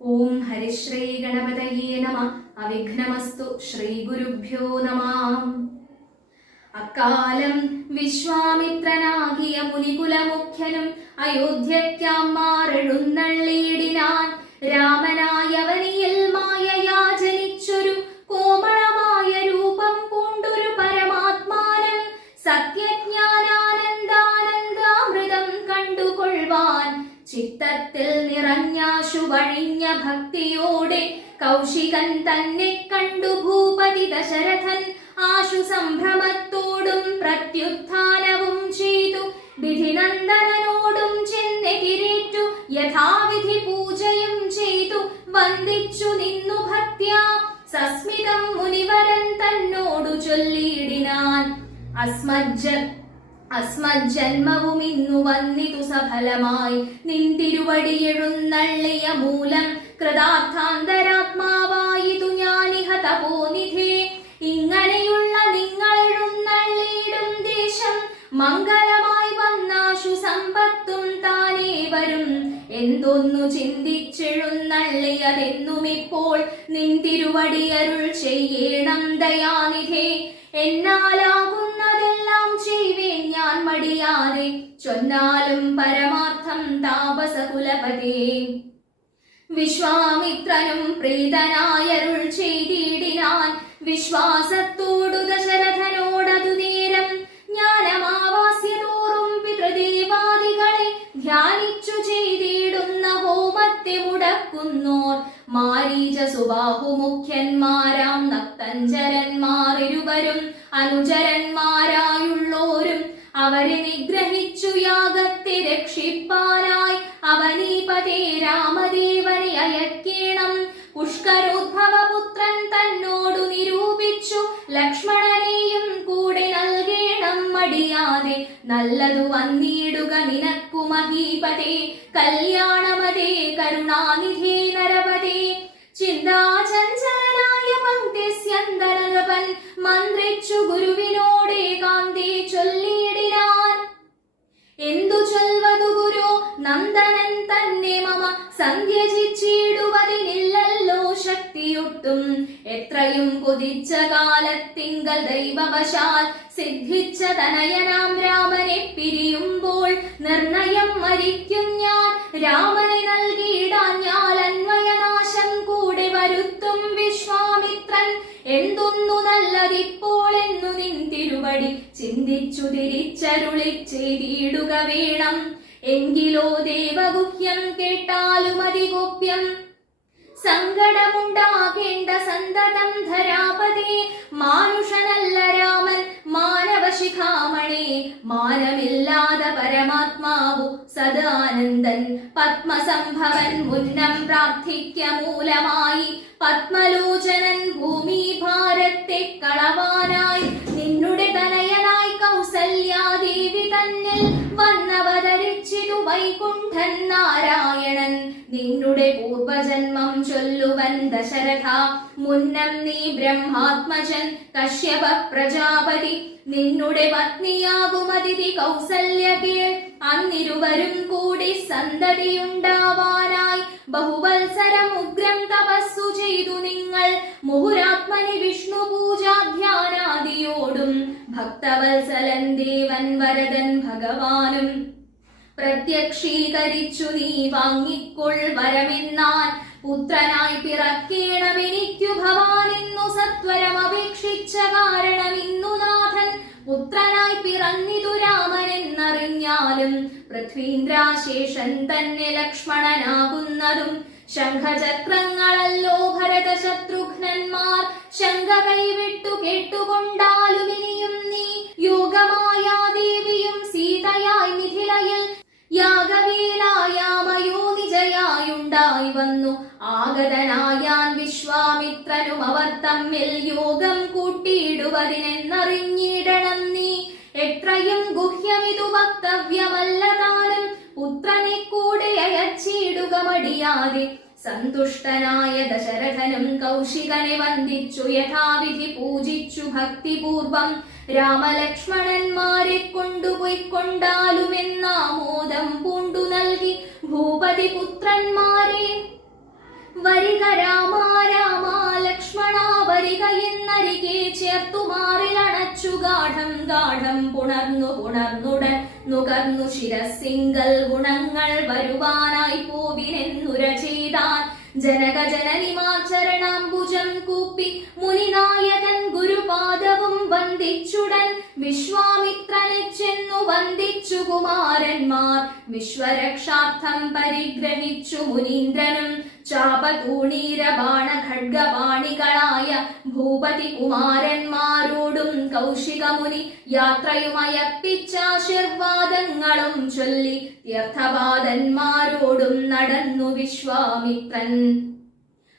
ഓം ഹരിശ്രീ ഗണപതയേ നമ. അവിഘ്നമസ്തു ശ്രീ ഗുരുഭ്യോ നമ. അക്കാലം വിശ്വാമിത്രനാകിയ മുനികുലമുഖ്യനും മാറെഴുന്നള്ളിയിടിനാൻ രാമനായവനിയിൽ മായയാ ചിത്തത്തിൽ നിറഞ്ഞാശു വഴിഞ്ഞ ഭക്തിയോടെ കൗശികൻ തന്നെ കണ്ടു ഭൂപതി ദശരഥൻ. ആശു സംഭ്രമത്തോടും പ്രത്യുത്ഥാനവും ചെയ്തു. വിധിനന്ദനോടും ചെന്നെതിരേറ്റു യഥാവിധി പൂജയും ചെയ്തു. വന്ദിച്ചു നിന്നു ഭക്ത്യാ. സസ്മിതം മുനിവരൻ തന്നോടു ചൊല്ലിയിടിനാൻ. അസ്മജ്ജ അസ്മജ്ജന്മവും ഇന്നു വന്നിതു സഫലമായി. നിൻ തിരുവടി എഴുന്നള്ളിയ മൂലം കൃതാർത്ഥാന്തരാത്മാവായിതു ഞാനിഹ ഇങ്ങനെയുള്ള നിങ്ങളെഴുന്നള്ളിയിടും ദേശം മംഗളമായി വന്നാശു സമ്പത്തും താനേ വരും എന്തൊന്നു ചിന്തിച്ചെഴുന്നള്ളിയതെന്നും ഇപ്പോൾ നിൻ തിരുവടിയരുൾ ചെയ്യണം ദയാനിധേ. എന്നാലാകുന്നതെല്ലാം ചെയ്യുവേൻ ഞാൻ മടിയാതെ. ചൊന്നാലും പരമാർത്ഥം താപസകുലപതേ. വിശ്വാമിത്രനും പ്രീതനായരുൾ ചെയ്തിടിനാൻ. വിശ്വാസത്തോടു ദശരഥനോടതു ഹോമത്തെ മുടക്കുന്നോർ മാരീച സുബാഹു മുഖ്യന്മാരാം നക്തഞ്ചരന്മാരിരുവരും അനുചരന്മാരായുള്ളോരും. അവരെ നിഗ്രഹിച്ചു യാഗത്തെ രക്ഷിപ്പാനായി നല്ലതു വന്നിടുക നിനക്കു മഹീപതേ. കല്യാണമതേ കരുണാനിധേ നരപതേ. ചിന്താചഞ്ചലനായ പങ്ക്തിസ്യന്തരനൃപൻ മന്ത്രിച്ചു ഗുരുവിനോടേ കാന്തേ ചൊല്ലിയിടിനാൻ. എന്തു ചൊൽവതു ഗുരു? നന്ദനൻ തന്നെ മമ സന്ധ്യജിച്ചിടുവതിനില്ലല്ലോ ശക്തിയൊട്ടും. എത്രയും കൊതിച്ച കാലത്തിങ്കൽ ദൈവവശാൽ സിദ്ധിച്ച തനയനാം രാമനെ പിരിയുമ്പോൾ നിർണയം മരിക്കും ഞാൻ. രാമനെ നൽകിയിടാൻ ഞാൻ അന്വയനാശം കൂടെ വരുത്തും വിശ്വാമിത്രൻ. എന്തൊന്നു നല്ലതിപ്പോൾ എന്നു നിൻ തിരുവടി ചിന്തിച്ചു തിരിച്ചരുളി ചെയ്തിടുക വേണം. എങ്കിലോ ദേവഗുഹ്യം കേട്ടാലും അതിഗോപ്യം സങ്കടമുണ്ടാകേണ്ട സന്തതം ധരാപതി. മാനുഷനല്ല രാമൻ മാനവശിഖാമണേ. മാനമില്ലാതെ പരമാത്മാവു സദാനന്ദൻ. പത്മസംഭവൻ മുന്നം പ്രാർത്ഥിക്ക മൂലമായി. പത്മലോചനൻ ഭൂമി ഭാരത്തെ കളവാനായി. നിന്നുടെ തനയനായി കൗസല്യാദേവി തന്നിൽ വന്നവതരിച്ചിതു വൈകുണ്ഠൻ നാരായണൻ. നിന്നുടെ പൂർവജന്മം ചൊല്ലുവൻ ദശരഥ. മുന്നം നീ ബ്രഹ്മാത്മജൻ കശ്യപ പ്രജാപതി. നിന്നുടെ പത്നിയാകും അതിഥി കൗസല്യകേ അന്നിരുവരും കൂടി സന്തതിയുണ്ടാവാനായി ബഹുവത്സരം ഉഗ്രം തപസ്സു ചെയ്തു നിങ്ങൾ. മുഹുരാത്മനി വിഷ്ണു പൂജാധ്യാനാദിയോടും ഭക്തവത്സലൻ ദേവൻ വരദൻ ഭഗവാനും. പ്രത്യക്ഷീകരിച്ചു നീ വാങ്ങിക്കൊൾ വരമെന്നാൽ പുത്രനായി പിറക്കേണമെനിക്കു ഭവാനെന്നു സത്വരം അപേക്ഷിച്ച കാരണം ഇന്നു നാഥൻ. പുത്രനായി പിറന്നിതു രാമൻ എന്നറിഞ്ഞാലും പൃഥ്വീന്ദ്രാശേഷൻ തന്നെ ലക്ഷ്മണനാകുന്നതും. ശംഖചക്രങ്ങളല്ലോ ഭരത ശത്രുഘ്നന്മാർ ശംഖ കൈവിട്ടു കേട്ടുകൊണ്ടാലും ഇനിയും നീ യോഗമായ ദേവിയും സീതയായി മിഥിലയിൽ യാഗവേലായാമയോ നിജയായുണ്ടായി വന്നു. ആഗതനായാൻ വിശ്വാമിത്രനും അവർ തമ്മിൽ യോഗം കൂട്ടിയിടുവതിനെന്നറിഞ്ഞിടണം നീ. എത്രയും ഗുഹ്യമിതു വക്തവ്യമല്ല താനും പുത്രനെ കൂടെ അയച്ചിടുക മടിയാതെ. സന്തുഷ്ടനായ ദശരഥനും കൗശികനെ വന്ദിച്ചു. യഥാവിധി പൂജിച്ചു ഭക്തിപൂർവം രാമലക്ഷ്മണന്മാരെ കൊണ്ടുപോയി കൊണ്ടാലുമെന്നാമോദം പൂണ്ടു നൽകി ഭൂപതി പുത്രന്മാരെ വരിക രാമ രാമ ലക്ഷ്മണ വരിക എന്നരികെ ചേർത്തു മാറി അണച്ചു ഗാഠം ഗാഠം പുണർന്നു പുണർന്നുടൻ നുകർന്നു ശിരസിംഗൽ ഗുണങ്ങൾ വരുവാനായി പോവിനെന്നുര ചെയ്താൽ ജനക ജനനിമാചരണാംബുജം കൂപ്പി മുനിനായകൻ ഗുരുപാദവും വന്ദിച്ചുടൻ വിശ്വാമിത്രനെ ചെന്നു വന്ദിച്ചു കുമാരന്മാർ. വിശ്വരക്ഷാർത്ഥം പരിഗ്രഹിച്ചു മുനീന്ദ്രനും ചാപതൂണീര ബാണ ഖഡ്ഗപാണികളായ ഭൂപതി കുമാരന്മാരോടും കൗശികമുനി യാത്രയുമയപ്പിച്ചാശീർവാദങ്ങളും ചൊല്ലി തീർത്ഥപാദന്മാരോടും നടന്നു വിശ്വാമിത്രൻ.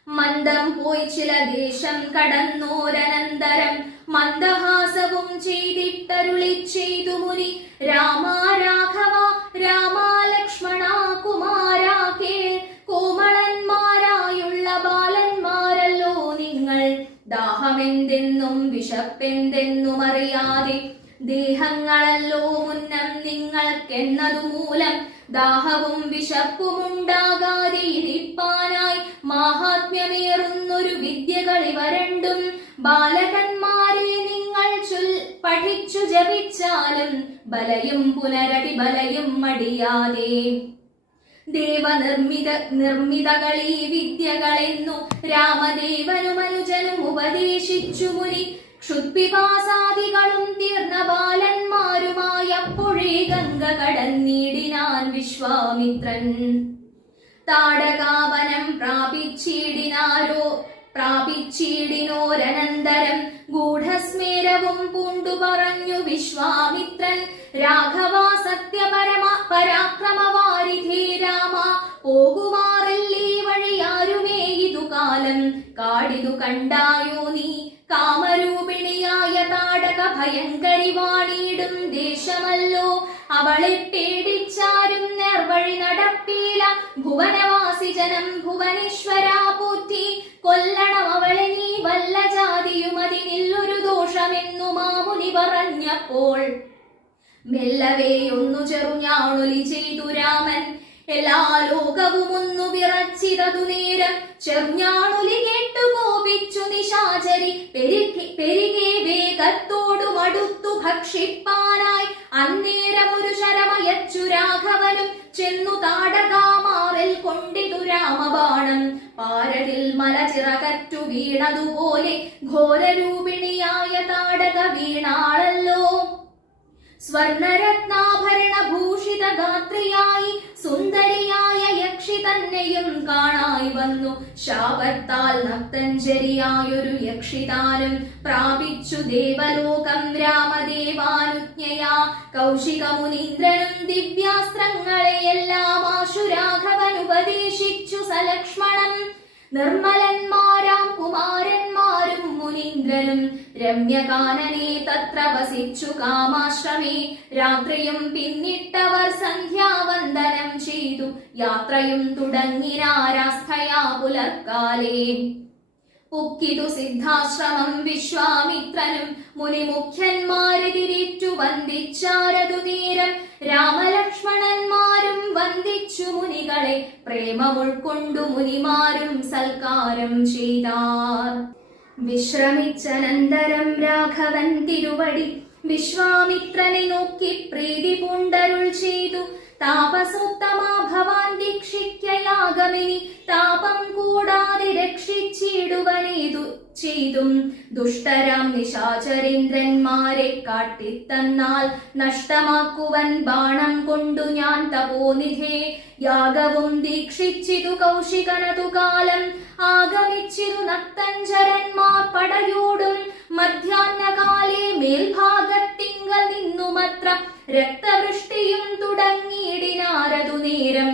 മന്ദം പോയി ചില ദേശം കടന്നോരനന്തരം മന്ദഹാസവും ചെയ്തിട്ടരുളി ചെയ്തു മുനി രാമാരാഘവ രാമ ലക്ഷ്മണ കുമാര കേ കോമളന്മാരായുള്ള ബാലന്മാരല്ലോ നിങ്ങൾ. ദാഹമെന്തെന്നും വിശപ്പെന്തെന്നും അറിയാതെ ദേഹങ്ങളല്ലോ മുന്നം നിങ്ങൾക്കെന്നതു മൂലം ദാഹവും വിശപ്പും ഉണ്ടാകാതെ ഇരിപ്പാനായി മാഹാത്മ്യമേറുന്നൊരു വിദ്യകളി വരണ്ടും ബാലകന്മാരെ നിങ്ങൾ പഠിച്ചു ജപിച്ചാലും ബലയും പുനരടി ബലയും മടിയാതെ ദേവനിർമ്മിത നിർമ്മിതകളീ വിദ്യകളെന്നു രാമദേവനും അനുജനും ഉപദേശിച്ചു മുനി. ക്ഷുദ്പിപാസാദികളും തീർന്ന ബാലന്മാരുമായപ്പോഴേ ഗംഗ കടന്നിടിനാൻ വിശ്വാമിത്രൻ. താടകാവനം പ്രാപിച്ചിടിനാരോ പ്രാപിച്ചിടിനോരനന്തരം ഗൂഢസ്മേരവും പൂണ്ടു പറഞ്ഞു വിശ്വാമിത്രൻ. രാഘവ സത്യപരമ പരാക്രമവാരിധി രാമ പോകുമാറല്ലേ വഴിയാരുമേ ഇതു കാലം? കാടിതു കണ്ടായോ നീ? കാമരൂപിണിയായ താടക ഭയങ്കരി വാണിയിടും ദേശമല്ലോ. അവളെ പേടിച്ചാരും നേർവഴി നടപ്പീല. ഭുവനവാസി ജനം ഭുവനേശ്വരാ പൂറ്റി. കൊല്ലണം അവളെ നീ വല്ല ജാതിയും അതിനില്ലൊരു ദോഷമെന്നു മാമുനി പറഞ്ഞപ്പോൾ. മെല്ലവേ ഒന്നു ചെറുഞാണൊലി ചെയ്തു രാമൻ. എല്ലാ ലോകവും ഒന്നു വിറച്ചിതതു നേരം. ചെറുഞാണൊലി കേട്ടു കോപിച്ചു നിശാചരി. പെരുകെ വേഗത്തോടു മടുത്തു ഭക്ഷിപ്പാനായി. അന്നേരം ഒരു ശരമയച്ചു രാഘവനും. ചെന്നു താടകാമാറിൽ കൊണ്ടിതു രാമബാണം പാരതിൽ മലചിറകറ്റു വീണതുപോലെ ഘോരരൂപിണിയായ താടക വീണാളല്ലോ. സ്വർണരത്നാഭരണ ഭൂഷിത ഗാത്രിയായി സുന്ദരിയായ യക്ഷി തന്നെയും കാണായി വന്നു. ശാപത്താൽ നക്തഞ്ജരിയായൊരു യക്ഷിതാനും പ്രാപിച്ചു ദേവലോകം രാമദേവാനുജ്ഞയാ. കൗശിക മുനീന്ദ്രനും ദിവ്യാസ്ത്രങ്ങളെയെല്ലാം ആശുരാഘവൻ ഉപദേശിച്ചു സലക്ഷ്മണൻ. നിർമ്മലന്മാരാം കുമാരന്മാരും മുനീന്ദ്രനും രമ്യകാനനെ തത്ര വസിച്ചു കാമാശ്രമേ. രാത്രിയും പിന്നിട്ടവർ സന്ധ്യാവന്ദനം ചെയ്തു. യാത്രയും തുടങ്ങിനാരാസ്ഥയാ പുലർക്കാലേ ഉക്കിതു സിദ്ധാശ്രമം വിശ്വാമിത്രനും മുനിമുഖ്യന്മാരെ തിരിച്ചു വന്ദിച്ചാരതു നേരം രാമലക്ഷ്മണന്മാരും വന്ദിച്ചു മുനികളെ. പ്രേമമുൾക്കൊണ്ടു മുനിമാരും സൽക്കാരം ചെയ്താർ. വിശ്രമിച്ചനന്തരം രാഘവൻ തിരുവടി. വിശ്വാമിത്രനെ നോക്കി പ്രീതി പൂണ്ടരുൾ ചെയ്തു. താപസോത്തമാ ഭവാൻ ദീക്ഷിക്കയാഗമിനി. താപം കൂടാതെ രക്ഷിച്ചിടുവനേതു ചെയ്തും. ദുഷ്ടരാം നിശാചരീന്ദ്രന്മാരെ കാട്ടിത്തന്നാൽ നഷ്ടമാക്കുവൻ ബാണം കൊണ്ടു ഞാൻ തപോനിധേ. യാഗവും ദീക്ഷിച്ചിതു കൗശികനതു കാലം ആഗമിച്ചിരു നക്തഞ്ചരന്മാർ പടയോടും മധ്യാഹ്നകാലെ മേൽഭാഗത്തിങ്കൽ നിന്നുമത്ര രക്തവൃഷ്ടിയും തുടങ്ങിയിടിനാരതു നേരം.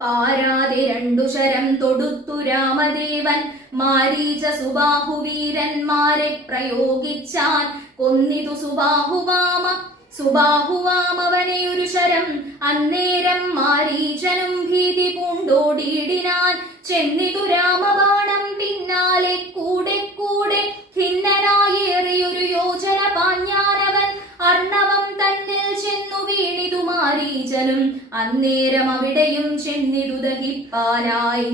പാരാതെ രണ്ടു ശരം തൊടുത്തു രാമദേവൻ മാരീച സുബാഹുവീരന്മാരെ പ്രയോഗിച്ചാൻ കൊന്നിതു സുബാഹുവാമ സുബാഹുവാമവനെ ഒരു ശരം അന്നേരം മാരീചനും ഭീതി പൂണ്ടോടിയിടിനാൻ ചെന്നിതു രാമബാണം പിന്നാലെ കൂടെ കൂടെ ഖിന്നനായേറിയൊരു യോജന പാഞ്ഞാനവൻ അർണവം തന്നിൽ ചെന്നു വീണിതു മാരീചനും അന്നേരം അവിടെയും ചെന്നിതു ദഹിപ്പാനായി.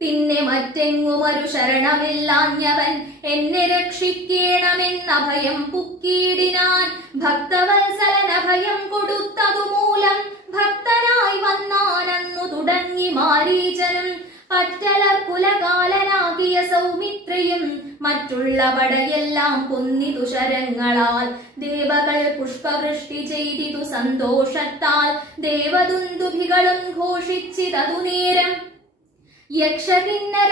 പിന്നെ മറ്റെങ്ങും ഒരു ശരണമില്ലാഞ്ഞവൻ എന്നെ രക്ഷിക്കേണമെന്ന ഭയം പുക്കീടിനാൻ ഭക്തവത്സലന ഭയം കൊടുത്തതു മൂലം ഭക്തനായി വന്നാനെന്നു തുടങ്ങി മാരീചനും പറ്റലർ കുലകാലനാകിയ സൗമിത്രയും മറ്റുള്ള പടയെല്ലാം കുന്നി തുഷരങ്ങളാൽ ദേവകൾ പുഷ്പവൃഷ്ടി ചെയ്തിതു സന്തോഷത്താൽ ദേവദുന്ദുഭികളും ഘോഷിച്ചിതതു നേരം യക്ഷകിന്നര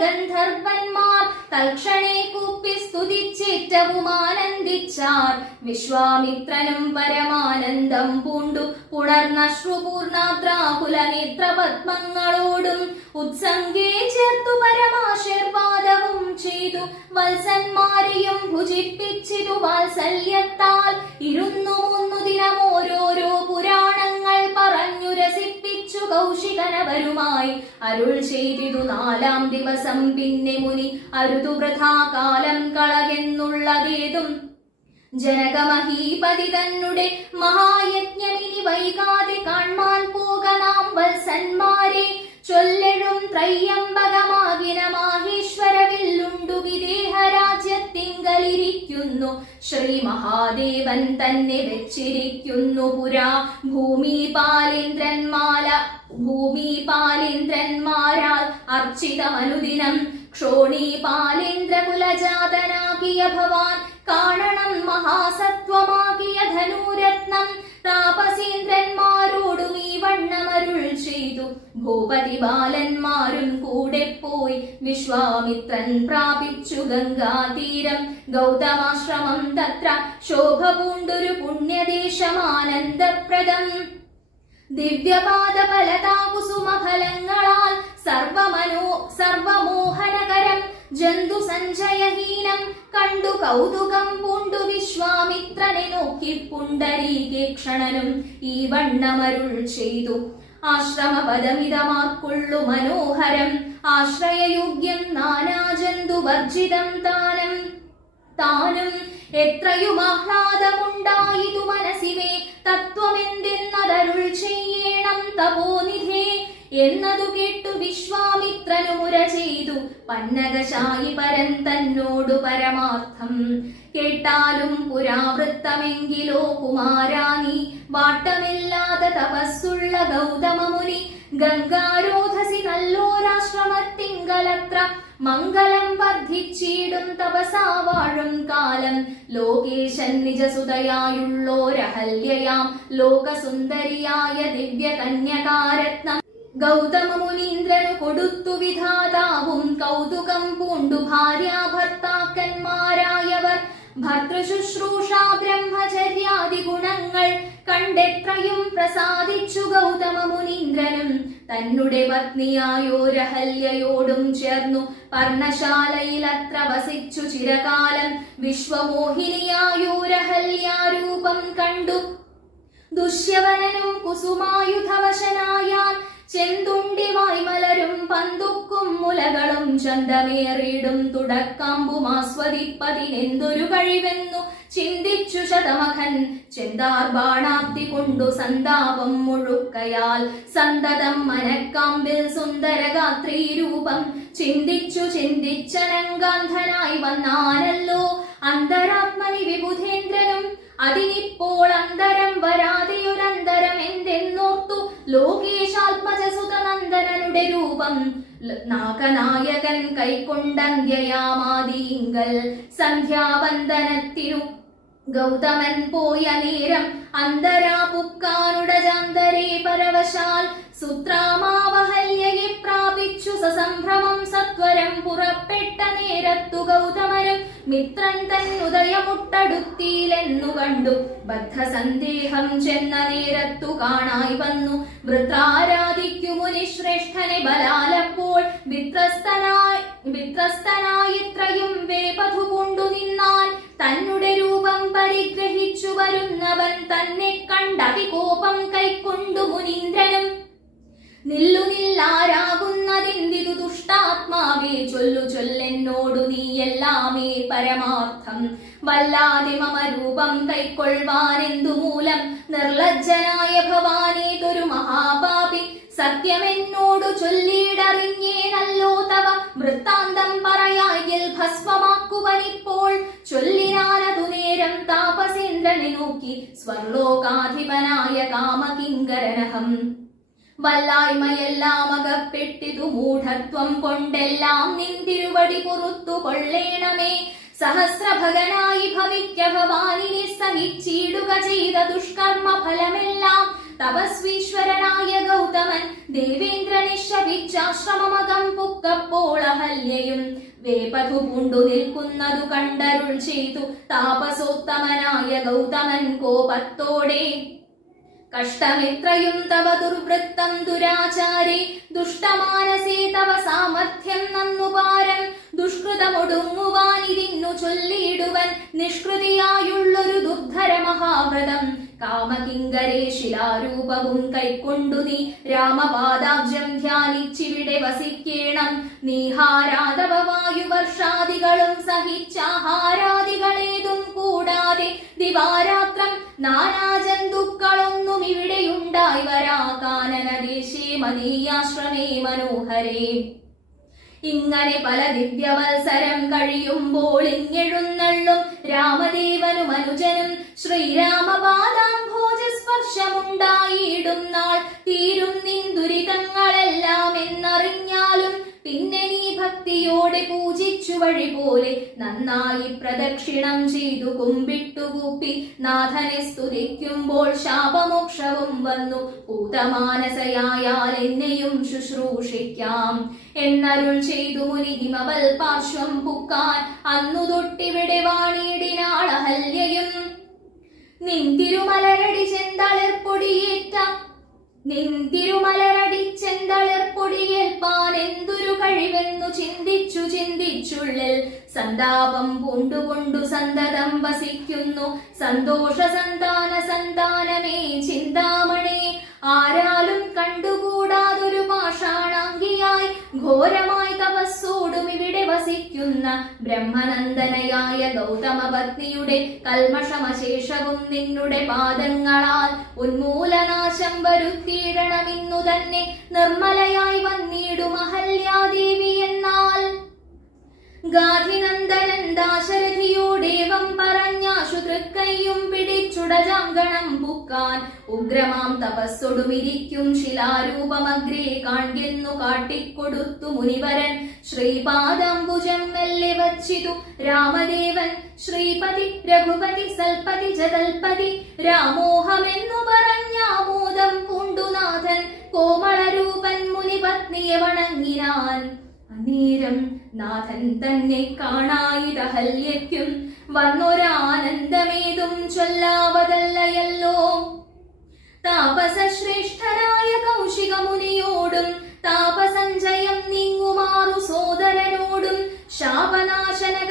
ഗന്ധർവന്മാർ തൽക്ഷണേ കൂപ്പി സ്തുതിച്ചേറ്റവും ആനന്ദിച്ചാർ. വിശ്വാമിത്രനും പരമാനന്ദം പൂണ്ടു. പുണർന്നശ്രുപൂർണാത്രാകുലനേത്ര പത്മങ്ങളോടും ഉത്സംഗേ ചേർത്തു പരമാശീർവാദവും ചെയ്തു. വത്സന്മാരെയും ഭുജിപ്പിച്ചിതു വാത്സല്യത്താൽ ഇരുന്നു മൂന്നു ദിനം ഓരോരോ പുരാണങ്ങൾ പറഞ്ഞു രസിപ്പിച്ചു. കൗശികനവരുമായി അരുൾ ചെയ്തിതു നാലാം ദിവസം. പിന്നെ മുനി അരുതു വൃഥാകാലം കളകെന്നുള്ളതേതും. ജനകമഹീപതി തന്നെ മഹായജ്ഞമിനി വൈകാതെ കാൺമാൻ പോക നാം വത്സന്മാരെ. ചൊല്ലഴും ത്രയ്യംബകമാകിന മാഹേശ്വരവില്ലുണ്ടു വിദേഹ രാജ്യത്തിങ്കലിരിക്കുന്നു ശ്രീ മഹാദേവൻ തന്നെ വെച്ചിരിക്കുന്നു പുരാ. ഭൂമി പാലേന്ദ്രന്മാല ഭൂമി പാലേന്ദ്രന്മാരാൽ അർച്ചിതമനുദിനം ക്ഷോണി പാലേന്ദ്ര കുലജാതനാകിയ ഭവാൻ കാണണം മഹാസത്വമാകിയ ധനുരത്നം. താപസേന്ദ്രന്മാരോടും ഈ വണ്ണമരുൾ ചെയ്തു. ഭൂപതി ബാലന്മാരും കൂടെ പോയി വിശ്വാമിത്രൻ പ്രാപിച്ചു ഗംഗാതീരം. ഗൗതമാശ്രമം തത്ര ശോഭ പൂണ്ടൊരു പുണ്യദേശമാനന്ദപ്രദം. ദിവ്യപാദ ഫലതാകുസുമഫലങ്ങളാൽ സർവമനോ സർവമോഹനകരം ജന്തു സഞ്ജയഹീനം കണ്ടു കൗതുകം പൂണ്ടു വിശ്വാമിത്രനെ നോക്കി പുണ്ടരീകേക്ഷണനും ഈ വണ്ണമരുൾ ചെയ്തു. ആശ്രമപദമിതമാക്കുള്ളു മനോഹരം ആശ്രയയോഗ്യം നാനാജന്തു വർജിതം താനം. താനും എത്രയും ആഹ്ലാദമുണ്ടായിതു മനസ്സിവേ തത്വമെന്തെന്നതരുൾ ചെയ്യേണം തപോനിധേ. എന്നതു കേട്ടു വിശ്വാമിത്രനു മുര ചെയ്തു. പന്നകശായി പരൻ തന്നോടു പരമാർത്ഥം. കേട്ടാലും പുരാവൃത്തമെങ്കിലോ കുമാരാനി വാട്ടമില്ലാതെ തപസ്സുള്ള ഗൗതമമുനി. ഗംഗാരോധസി നല്ലോരാശ്രമത്തിങ്കലത്ര. മംഗളം വർദ്ധിച്ചിടും തപസാവാഴും കാലം. ലോകേശൻ നിജസുതയായുള്ളോരഹല്യയാം. ലോകസുന്ദരിയായ ദിവ്യ കന്യകാരത്നം ഗൗതമ മുനീന്ദ്രനു കൊടുത്തു വിധാതാവും. കൗതുകം പൂണ്ടു ഭാര്യ ഭാര്യാഭർത്താക്കന്മാരായവർ ഭർത്തൃശുശ്രൂഷാ ബ്രഹ്മചര്യാദി ഗുണങ്ങൾ കണ്ടെത്രയും പ്രസാദിച്ചു ഗൗതമ മുനീന്ദ്രനും തന്നെ പത്നിയായോരഹല്യയോടും ചേർന്നു പർണശാലയിൽ അത്ര വസിച്ചു ചിരകാലം വിശ്വമോഹിനിയായോരഹല്യാരൂപം കണ്ടു. ദുഷ്യവനനും കുസുമായുധവശനായാൽ ചെന്തുണ്ടി വായ്മലരും പന്തുക്കും മുലകളും ചന്തമേറിയിടും തുടക്കാമ്പും ആസ്വദിപ്പതിനെന്തൊരു കഴിവെന്നു ചിന്തിച്ചു ശതമഖൻ. ചെന്താർ ബാണാത്തി കൊണ്ടു സന്താപം മുഴുക്കയാൽ സന്തതം മനക്കാമ്പിൽ സുന്ദരഗാത്രീ രൂപം ചിന്തിച്ചു ചിന്തിച്ചനങ്കാന്ധനായി വന്നാനല്ലോ അന്തരാത്മനി വിബുധേന്ദ്രനും അതിനിപ്പോൾ അന്തരം വരാതെയൊരന്തരം എന്തെന്നോർത്തു ലോകേശാത്മജസുതനന്ദനനുടെ രൂപം. നാഗനായകൻ കൈക്കൊണ്ടന്ത്യയാമാതീങ്കൽ സന്ധ്യാവന്ദനത്തിനു ഗൗതമൻ പോയ നേരം അന്തരാ അന്തരാപുക്കാനുടജാന്തരേ പരവശാൽ സുത്രാമാവഹല്യയെ പ്രാപിച്ചു സസംഭ്രമം സത്വരം പുറപ്പെട്ട നേരത്തു ഗൗതമനും മിത്രൻ തന്നുദയമുട്ടടുത്തിയിലെന്നു കണ്ടു. ബദ്ധസന്ദേഹം ചെന്ന നേരത്തു കാണായി വന്നു. വൃത്താരാധിക്കു മുനിശ്രേഷ്ഠനെ ബലാലപ്പോൾ വിത്രസ്തനായി വിത്രസ്തനായിത്രയും വേപഥു കൊണ്ടു നിന്നാൽ തന്നുടെ രൂപം പരിഗ്രഹിച്ചു വരുന്നവൻ തന്നെ കണ്ടതികോപം കൈക്കൊണ്ടു മുനീന്ദ്രനും. നില്ലു നില്ലാരാകുന്നതിന്തിതു ദുഷ്ടാത്മാവേ ചൊല്ലു ചൊല്ലെന്നോടു നീ എല്ലാമേ പരമാർത്ഥം. വല്ലാതെ മമ രൂപം കൈക്കൊള്ളുവാനെന്തു മൂലം നിർലജ്ജനായ ഭവാനേതൊരു മഹാപാപി. സത്യമെന്നോടു ചൊല്ലിയിടറിഞ്ഞേനല്ലോ തവ. വൃത്താന്തം പറയായിൽ ഭസ്മമാക്കുവനിപ്പോൾ. ചൊല്ലിനാലതു നേരം താപസേന്ദ്രനെ നോക്കി. സ്വർലോകാധിപനായ കാമകിങ്കരനഹം. വല്ലായ്മയെല്ലാം അകപ്പെട്ടിതു മൂഢത്വം കൊണ്ടെല്ലാം നിൻ തിരുവടി പുറത്തു കൊള്ളേണമേ സഹസ്രഭകനായി ഭവിക്ക ഭവാനിനെ സഹിച്ചിടുക ചെയ്ത ദുഷ്കർമ്മ ഫലമെല്ലാം തപസ്വീശ്വരനായ ഗൗതമൻ ദേവേന്ദ്രനെ ശപിച്ചാശ്രമമകം പുക്കപ്പോൾ അഹല്യയും വേപഥു പൂണ്ടു നിൽക്കുന്നതു കണ്ടരുൾ ചെയ്തു താപസോത്തമനായ ഗൗതമൻ കോപത്തോടെ കഷ്ടമിത്രയും തവ ദുർവൃത്തം ദുരാചാരി ദുഷ്ടമാനസേ തവ സാമർഥ്യം നന്നുപാരം. ദുഷ്കൃതമൊടുങ്ങുവാൻ ഇതിന്നു ചൊല്ലിയിടുവൻ നിഷ്കൃതിയായുള്ളൊരു ദുർധര മഹാവ്രതം കാമകിങ്കരെ ശിലാരൂപവും കൈക്കൊണ്ടു നീ രാമപാദാബ്ജം ധ്യാനിച്ചിവിടെ വസിക്കേണം. നീഹാരാധവ വായുവർഷാദികളും സഹിച്ചാഹാരാദികളേതും കൂടാതെ ദിവാരാത്രം നാനാജന്തുക്കളൊന്നും ഇവിടെയുണ്ടായി വരാ കാനനദേശേ മദീയാശ്രമേ മനോഹരേ. ഇങ്ങനെ പല ദിവ്യവത്സരം കഴിയുമ്പോൾ ഇങ്ങെഴുന്നള്ളും രാമദേവനും അനുജനും. ശ്രീരാമപാദാം ഭോജസ്പർശമുണ്ടായിടും നാൾ. തീരും നിൻ ദുരിതങ്ങളെല്ലാം എന്നറിഞ്ഞാലും പിന്നെ നീ ഭക്തിയോടെ പൂജിച്ചു വഴി പോലെ നന്നായി പ്രദക്ഷിണം ചെയ്തു കുമ്പിട്ടുകൂപ്പി നാഥനെ സ്തുതിക്കുമ്പോൾ ശാപമോക്ഷവും വന്നു. ഭൂതമാനസയായാൽ എന്നെയും ശുശ്രൂഷിക്കാം. എന്നരുൾ ചെയ്തു മുനി ഹിമവൽ പാർശ്വം പുക്കാൻ. അന്നു തൊട്ടിവിടെ വാണിയിടിനാളഹല്യയും. നിൻ തിരുമലരടി ചെന്തളിർപ്പൊടിയേറ്റ നിൻ തിരുമലരടി ചെന്തളിർപ്പൊടിയേൽപ്പാൻ എന്തൊരു കഴിവെന്നു ചിന്തിച്ചു ചിന്തിച്ചുള്ളിൽ സന്താപം പൂണ്ടുകൊണ്ടു സന്തതം വസിക്കുന്നു. സന്തോഷ സന്താന സന്താനമേ ചിന്താമണി. ആരാലും കണ്ടുകൂടാതൊരു പാഷാണാംഗിയായി ഘോരമായി തപസ്സോടും ഇവിടെ വസിക്കുന്ന ബ്രഹ്മനന്ദനയായ ഗൗതമ പത്നിയുടെ കൽമഷമശേഷവും നിന്നുടെ പാദങ്ങളാൽ ഉന്മൂലനാശം വരുത്തിയിടണമെന്നു തന്നെ. നിർമ്മലയായി വന്നിടും അഹല്യാദേവി എന്നാൽ. ഗാധിനന്ദനൻ ദാശരഥിയോടേവം പറഞ്ഞാശു തൃക്കൈയും പിടിച്ചുടജാങ്കണം പൂക്കാൻ. ഉഗ്രമാം തപസ്സൊടുമിരിക്കും ശിലാരൂപമഗ്രേ കാണ്യെന്നു കാട്ടിക്കൊടുത്തു മുനിവരൻ. ശ്രീപാദംബുജം മെല്ലെ വച്ചിതു രാമദേവൻ. ശ്രീപതി രഘുപതി സൽപതി ജതൽപതി രാമോഹമെന്നു പറഞ്ഞാമോദം പൂണ്ടുനാഥൻ. കോമളരൂപൻ മുനിപത്നിയെ വണങ്ങിനാൻ. അന്നേരം നാഥൻ തന്നെ കാണായിതഹല്യയ്ക്കും വന്നൊരാനന്ദമേതും ചൊല്ലാവതല്ലയല്ലോ. താപസശ്രേഷ്ഠനായ കൗശിക മുനിയോടും താപസഞ്ചയം നീങ്ങുമാറു സോദരനോടും ശാപനാശനകരനായൊരു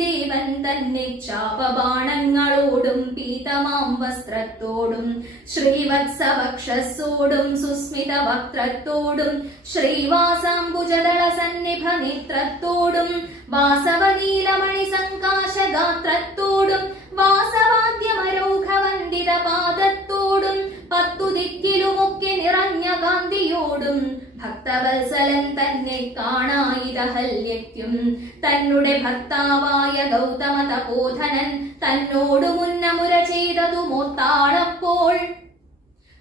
ദേവൻ തന്നെ ശാപബാണങ്ങളോടും പീതമാം വസ്ത്രത്തോടും ശ്രീവത്സവക്ഷസോടും സുസ്മിത വക്ത്രത്തോടും ശ്രീവാസാംബുജദള സന്നിഭ നേത്രത്തോടും വാസവനീലമണി സങ്കാശഗാത്രത്തോടും വാസവാദ്യമരോഘവന്ദിത പാദത്തോടും പത്തു ദിക്കിലുമൊക്കെ നിറഞ്ഞ കാന്തിയോടും ഭക്തവത്സലൻ തന്നെ കാണായിരഹല്യയ്ക്കും തന്നെ ഭർത്താവായ ഗൗതമ തപോധനൻ തന്നോടു മുന്നമുര ചെയ്തതു മോത്താളപ്പോൾ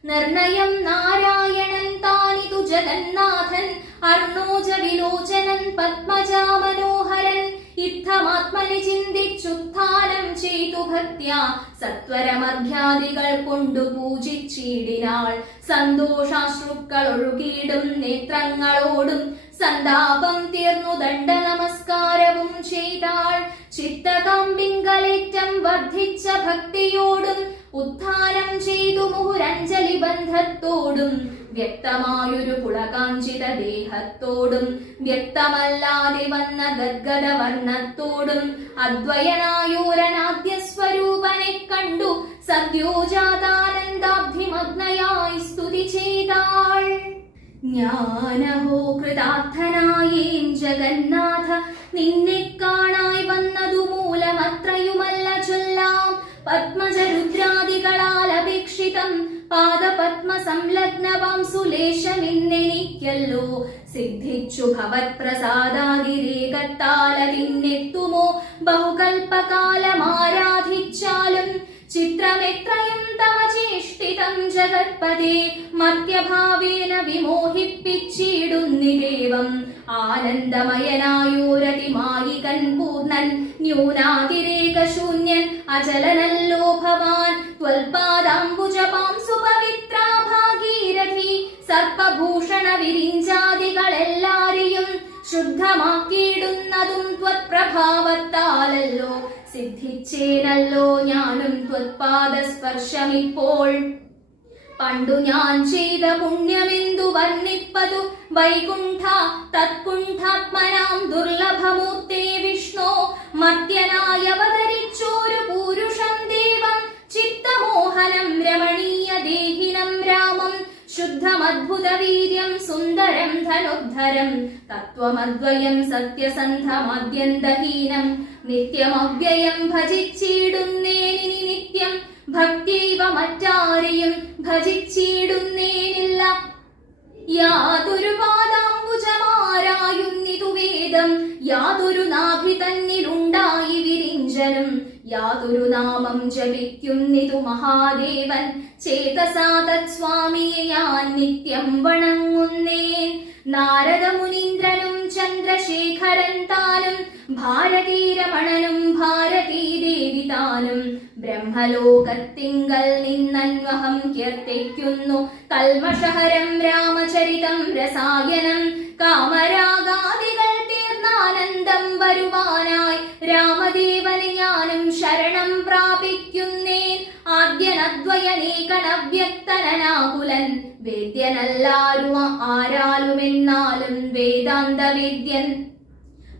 നിർണയം നാരായണൻ താനിതു ജഗന്നാഥൻ അർണോജ വിലോചനൻ പത്മജാമനോഹരൻ യുദ്ധമാത്മനി ചിന്തിച്ചുത്ഥാനം ചെയ്തു ഭക്ത്യ. സത്വരമധ്യാദികൾ കൊണ്ടു പൂജിച്ചിടിനാൾ. സന്തോഷാശ്രുക്കൾ ഒഴുകിയിടും നേത്രങ്ങളോടും. സന്താപം തീർന്നു ദണ്ഡ നമസ്കാരവും ചെയ്താൾ. ചിത്തകാമ്പിങ്കലേറ്റം വർദ്ധിച്ച ഭക്തിയോടും ഉത്ഥാനം ചെയ്തു മുഹുരഞ്ജലി ബന്ധത്തോടും വ്യക്തമായൊരു പുളകാഞ്ചിത ദേഹത്തോടും വ്യക്തമല്ലാതെ വന്ന ഗദ്ഗത വർണത്തോടും അദ്വയനായൂരനാദ്യ സ്വരൂപനെ കണ്ടു സദ്യോജാതാനന്ദാഭിമഗ്നയായി സ്തുതി ചെയ്താൾ. ജ്ഞാനഹോ കൃതാർത്ഥനായേം ജഗന്നാഥ നിന്നെ കാണായി വന്നതു മൂലമത്രയുമല്ല ചൊല്ലാം പത്മജരുദ്രാദികളാൽ അപേക്ഷിതം പാദപത്മ സംലഗ്നവാം സുലേശമിന്നെനിക്കല്ലോ സിദ്ധിച്ചു ഭവത്പ്രസാദാതിരേകത്താലതിന്നെത്തുമോ? ബഹുകൽപ്പകാലമാരാധിച്ചാലും ചിത്രമെത്രയും തവ ചേഷ്ടിതം ജഗത്പദേ മർത്യഭാവേന വിമോഹിപ്പിച്ചിടുന്നിദേവം ആനന്ദമയനായോരതിമായികൻ പൂർണൻ ന്യൂനാതിരേകശൂന്യൻ അചലനല്ലോ ഭവാൻ ത്വൽപാദാംബുജപാം സുപവിത്രാ ഭാഗീരഥി സർപ്പഭൂഷണ വിരിഞ്ചാദികളെല്ലാരെയും ശുദ്ധമാക്കിയിടുന്നതും ത്വത്പ്രഭാവത്താലല്ലോ സിദ്ധിച്ചേനല്ലോ ഞാനും ത്വത്പാദസ്പർശമിപ്പോൾ. പണ്ടു ഞാൻ ചെയ്ത പുണ്യമെന്തു വർണിപ്പതു? വൈകുണ്ഠ തത്കുണ്ഠാത്മനാം ദുർലഭമൂർത്തേ വിഷ്ണു. മർത്യനായ അവതരിച്ചോരു പൂരുഷം ദേവം. ചിത്തമോഹനം രമണീയ ദേഹിനം രാമം. ശുദ്ധമദ്ഭുതവീര്യം സുന്ദരം ധനുദ്ധരം തത്വമദ്വയം സത്യസന്ധമാദ്യന്തഹീനം. നിത്യമവ്യയം ഭജിച്ചിടുന്നേനി നിത്യം. ഭക്തിവ മറ്റാരെയും ഭജിച്ചിടുന്നേനില്ല. യാതൊരു പാദാംബുജമാരായുന്നിതു വേദം യാതൊരു നാഭി തന്നിലുണ്ടായി വിരിഞ്ചനും. യാതൊരു നാമം ജപിക്കുന്നിതു മഹാദേവൻ. ചേതസാ തത്സ്വാമിയെ ഞാൻ നിത്യം വണങ്ങുന്നേൻ. നാരദമുനീന്ദ്രനും ചന്ദ്രശേഖരൻ താനും ഭാരതീരമണനും ഭാരതീ ദേവി താനും. ബ്രഹ്മലോകത്തിങ്കൽ നിന്നന്വഹം കീർത്തിക്കുന്നു. കൽമഷഹരം രാമചരിതം രസായനം. കാമരാഗാദികൾ തീർന്നാനന്ദം വരുവാനായി രാമദേവന് ഞാനും ശരണം പ്രാപിക്കുന്നേൻ. ആദ്യനദ്വയനേകനവ്യക്തനാകുലൻ വേദ്യനല്ലാരും ആരാലുമെന്നാലും വേദാന്ത വേദ്യൻ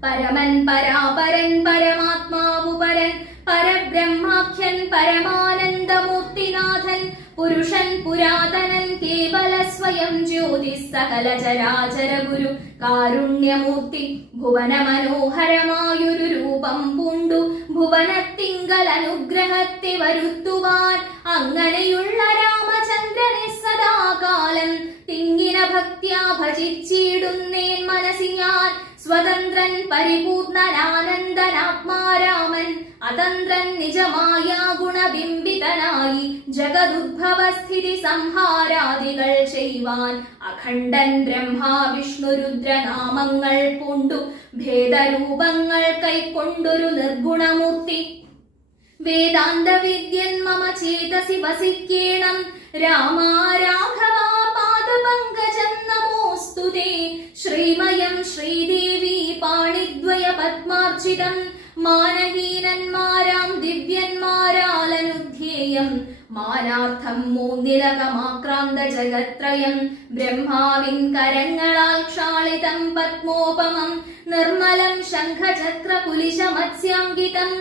പരമൻ പരാപരൻ പരമാത്മാവു പരൻ പരബ്രഹ്മാഖ്യൻ പരമാനന്ദമൂർത്തിനാഥൻ പുരുഷൻ പുരാതനൻ കേവല സ്വയം ജ്യോതി സകല ചരാചര ഗുരു കാരുണ്യമൂർത്തി ഭുവന മനോഹരമായൊരു രൂപം പൂണ്ടു ഭുവനത്തിങ്കൽ അനുഗ്രഹത്തെ വരുത്തുവാൻ അങ്ങനെയുള്ള രാമചന്ദ്രനെ സദാകാലം തിങ്ങിന ഭക്തിയാ ഭജിച്ചിടുന്നേൻ മനസ്സി ഞാൻ സ്വതന്ത്രൻ പരിപൂർണനാനന്ദനാത്മാരാമൻ അതന്ത്രൻ നിജമായ ഗുണബിംബിതനായി ജഗദുദ്ഭവസ്ഥിതി സംഹാരാദികൾ ചെയ്യുവാൻ അഖണ്ഡൻ ബ്രഹ്മാ വിഷ്ണു രുദ്രനാമങ്ങൾ പൂണ്ടു. ഭേദരൂപങ്ങൾ കൈക്കൊണ്ടൊരു നിർഗുണമൂർത്തി. വേദാന്ത വിദ്യൻ മമ ചേതസി വസിക്കേണം. രാമാരാഘവാ പാദപങ്കജം നമോസ്തുതേ ശ്രീമയം ശ്രീദേവി പാണിദ്വയ പത്മാർച്ചിതം മാനഹീനന്മാരാം ദിവ്യന്മാരാലനുധ്യേയം മാനാർത്ഥം മൂന്നിലകമാക്രാന്ത ജഗത്രയം ബ്രഹ്മാവിൻ കരങ്ങളാൽ ക്ഷാളിതം പത്മോപമം നിർമ്മലം ശംഖചക്ര കുലിശ മത്സ്യാങ്കിതം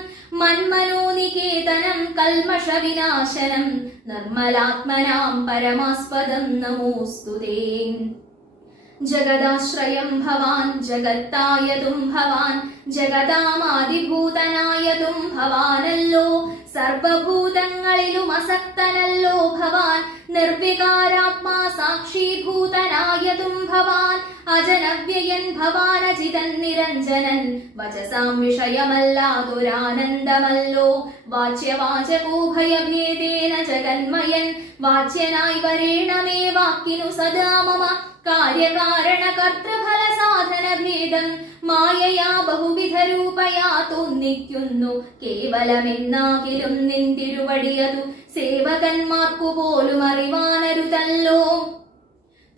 മന്മനോനികേതനം കൽമഷവിനാശനം നിർമ്മലാത്മനാം പരമാസ്പദം നമോസ്തുതേ ജഗദാശ്രയം ഭവാൻ ജഗത്തായതും ഭവാൻ ജഗതാമാതിഭൂതനായതും ഭവാനല്ലോ. സർവഭൂതങ്ങളിലും അസക്തനല്ലോ ഭവാൻ നിർവികാരാത്മാ സാക്ഷീഭൂതനായതും ഭവാൻ അജനവ്യയൻ ഭവാനജിതൻ നിരഞ്ജനൻ വചസാം വിഷയമല്ലാതൊരാനന്ദമല്ലോ വാച്യവാചകോഭയഭേദേന ജഗന്മയൻ വാച്യനായി വരേണമേ വാക്കിനു സദാ മമ കാര്യകാരണ കർത്തൃഫല സാധന ഭേദം മായയാ ബഹുവിധരൂപയാ തോന്നിക്കുന്നു. കേവലമെന്നാകിലും നിൻ തിരുവടിയതു സേവകന്മാർക്കു പോലും അറിവാനരുതല്ലോ.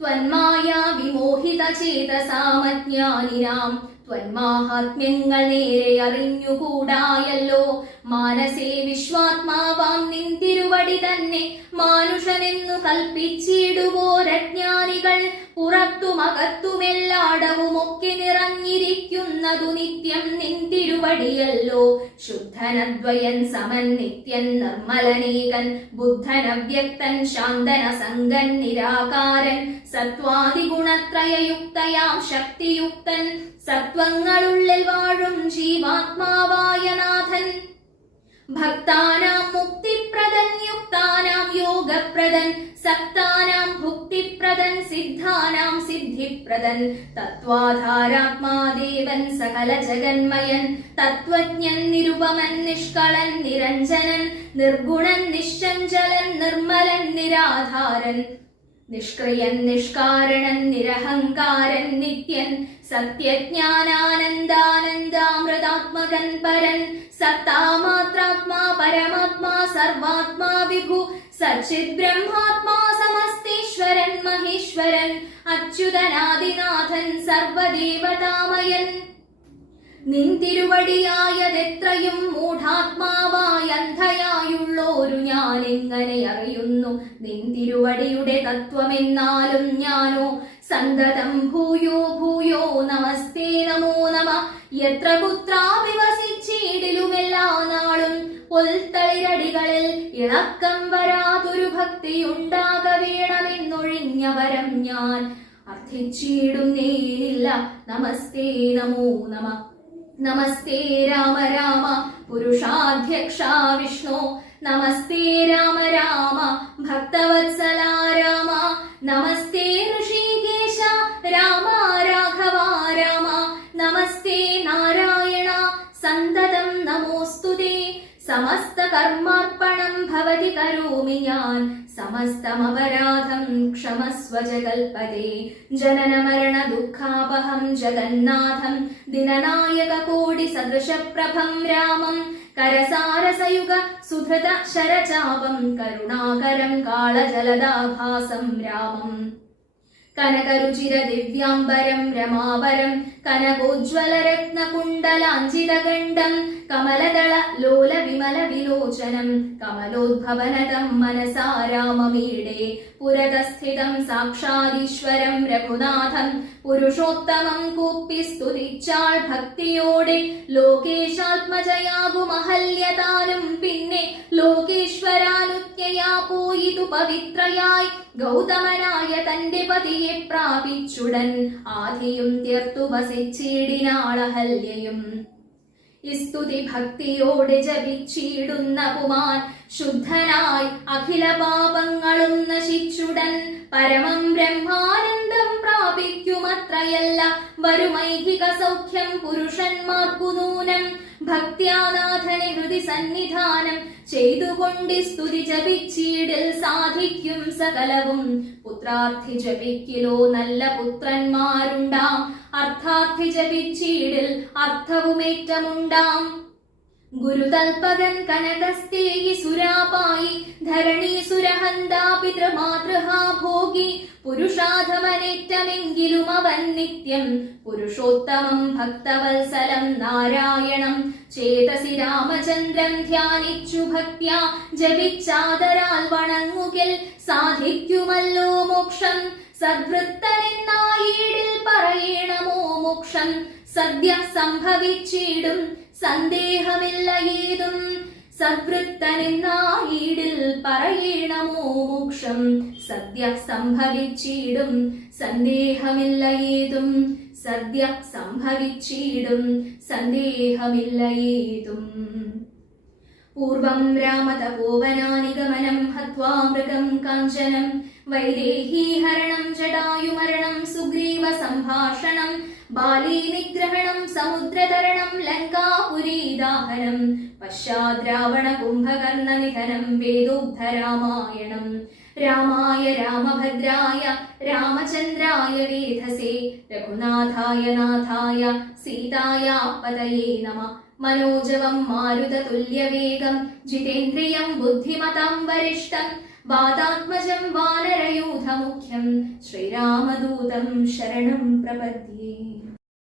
ത്വന്മായാ വിമോഹിത ചേതസാമജ്ഞാനിനാം ത്വന്മാഹാത്മ്യങ്ങൾ നേരെ അറിഞ്ഞുകൂടായല്ലോ. മാനസേ വിശ്വാത്മാവാം നിൻ തിരുവടി തന്നെ. മാനുഷനെന്നു കൽപ്പിച്ചിടുവോരജ്ഞാനികൾ പുറത്തുമകത്തുമെല്ലാടവുമൊക്കെ നിറഞ്ഞിരിക്കുന്നതു നിത്യം നിൻ തിരുവടിയല്ലോ. ശുദ്ധനദ്വയൻ സമൻ നിത്യൻ നിർമ്മലനേകൻ. ബുദ്ധനവ്യക്തൻ ശാന്തന സംഗൻ നിരാകാരൻ. സത്വാദിഗുണത്രയയുക്തയാം ശക്തിയുക്തൻ. സത്വങ്ങളുള്ളിൽ വാഴും ജീവാത്മാവായ നാഥൻ. ഭക്താനാം മുക്തിപ്രദൻ യുക്താനാം യോഗപ്രദൻ സക്താനാം ഭുക്തിപ്രദൻ സിദ്ധാനാം സിദ്ധിപ്രദൻ. തത്വാധാരാത്മാദേവൻ സകല ജഗന്മയൻ തത്വജ്ഞൻ നിരുപമൻ നിഷ്കളൻ നിരഞ്ജനൻ നിർഗുണൻ നിശ്ചഞ്ചലൻ നിർമ്മലൻ നിരാധാരൻ. നിഷ്ക്രിയൻ നിഷ്കാരണൻ നിരഹങ്കാരൻ നിത്യൻ സത്യജ്ഞാനാനന്ദാനന്ദാമൃതാത്മകൻ പരൻ സത്താമാത്രാത്മാ പരമാത്മാ സർവാത്മാ വിഭു സച്ചിത് ബ്രഹ്മാത്മാ സമസ്തീശ്വരൻ മഹേശ്വരൻ അച്യുതനാദിനാഥൻ സർവദേവതാമയൻ. നിന്തിരുവടിയായതെത്രയും മൂഢാത്മാവായ അന്ധയായുള്ളോരു ഞാൻ എങ്ങനെ അറിയുന്നു? നിന്തിരുവടിയുടെ തത്വമെന്നാലും ഞാനോ സന്തതം ഭൂയോ ഭൂയോ നമസ്തേ നമോ നമ. എത്ര കുത്രാവിവസിച്ചിടിലുമെല്ലാ നാളും പൊൽത്തളിരടികളിൽ ഇളക്കം വരാതൊരു ഭക്തി ഉണ്ടാക വേണമെന്നൊഴിഞ്ഞ വരം ഞാൻ അർത്ഥിച്ചിടുന്നേനില്ല നമസ്തേ നമോ നമ. നമസ്തേ രാമ രാമ. പുരുഷാധ്യക്ഷ വിഷ്ണു. നമസ്തേ രാമ രാമ ഭക്തവത്സല രാമ. നമസ്തേ ഋഷികേശ രാമ രാഘവ രാമ. നമസ്തേ നാരായണ സന്തതം നമോസ്തുതേ സമസ്ത കർമാർപ്പണം ഭവതി കരോമി ഞാൻ. സമസ്തമപരാധം ക്ഷമസ്വ ജഗൽപദേ ജനന മരണ ദുഃഖാപഹം ജഗന്നാഥം. ദിനനായക കോടി സദൃശപ്രഭം രാമം. കരസാരസയുഗ സുധൃത ശരചാപം കരുണാകരം കാളജലദാഭാസം രാമം. കനകരുചിര ദിവ്യാംബരം രമാവരം കനകോജ്വല രത്നകുണ്ടലാഞ്ചിതഗണ്ഡം കമലദള ലോല വിമല വിലോചനം കമലോദ്ഭവനതം മനസാ രാമമീടെ പുരതസ്ഥിതം സാക്ഷാദീശ്വരം രഘുനാഥം പുരുഷോത്തമം കൂപ്പി സ്തുതിച്ചാൾ ഭക്തിയോടെ ലോകേശാത്മജയാകുമഹല്യതാനും പിന്നെ ലോകേശ്വരാനുജ്ഞയാ പോയിതു പവിത്രയായി ഗൗതമനായ തന്റെ പതിയെ പ്രാപിച്ചുടൻ ആധിയും തീർത്തു വസിച്ചിടിനാളഹല്യയും. സ്തുതി ഭക്തിയോടെ ജപിച്ചിടുന്ന പുമാൻ ശുദ്ധനായി അഖില പാപങ്ങളും നശിച്ചുടൻ പരമം ബ്രഹ്മാനന്ദം പ്രാപിക്കുമത്രയല്ല. വരുമൈഹിക സൗഖ്യം പുരുഷന്മാർക്കു നൂനം. ഭക്ത്യാനാഥനെ ഹൃദി സന്നിധാനം ചെയ്തുകൊണ്ട് സ്തുതി ജപിച്ചീടിൽ സാധിക്കും സകലവും. പുത്രാർത്ഥി ജപിക്കിലോ നല്ല പുത്രന്മാരുണ്ടാം. അർത്ഥാർത്ഥി ജപിച്ചീടിൽ അർത്ഥവുമേറ്റമുണ്ടാം. ഗുരുതൽപകൻ കനകസ്തേയി സുരാപായി ധരണി സുരഹന്താ ഭോഗി. പുരുഷാധമനേറ്റമെങ്കിലും അവൻ നിത്യം പുരുഷോത്തമം ഭക്തവത്സലം നാരായണം. ചേതസി രാമചന്ദ്രൻ ധ്യാനിച്ചു ഭക്യ ജപിച്ചാദരാൽ വണങ്ങുകിൽ സാധിക്കുമല്ലോ മോക്ഷം. സദ്വൃത്തനെന്നായിടിൽ പറയണമോ മോക്ഷം? സദ്യ സംഭവിച്ചിടും സന്ദേഹമില്ല ഏതും സദ്വൃത്തനെന്നായിടിൽ പറയണമോ മോക്ഷം? സദ്യ സംഭവിച്ചിടും സന്ദേഹമില്ല ഏതും സദ്യ സംഭവിച്ചിടും സന്ദേഹമില്ല ഏതും പൂർവം രാമതപോവനാനിഗമനം ഹത്വാ മൃഗം കാഞ്ചനം വൈദേഹീഹരണം ജടായുമരണം സുഗ്രീവ സംഭാഷണം ബാലീ നിഗ്രഹണം സമുദ്രതരണം ലങ്കാപുരീദാഹനം പശ്ചാദ്രാവണ കുംഭകർണ നിധനം വേദോദ്ധരാമായണം രാമായ രാമഭദ്രായ രാമചന്ദ്രായ വേധസേ രഘുനാഥായ നാഥായ സീതായ പതയേ നമ. മനോജവം മാരുതതുല്യവേഗം ജിതേന്ദ്രിയം ബുദ്ധിമതം വരിഷ്ടം വാതാത്മജം വാനരയൂഥമുഖ്യം ശ്രീരാമദൂതം ശരണം പ്രപദ്യേ.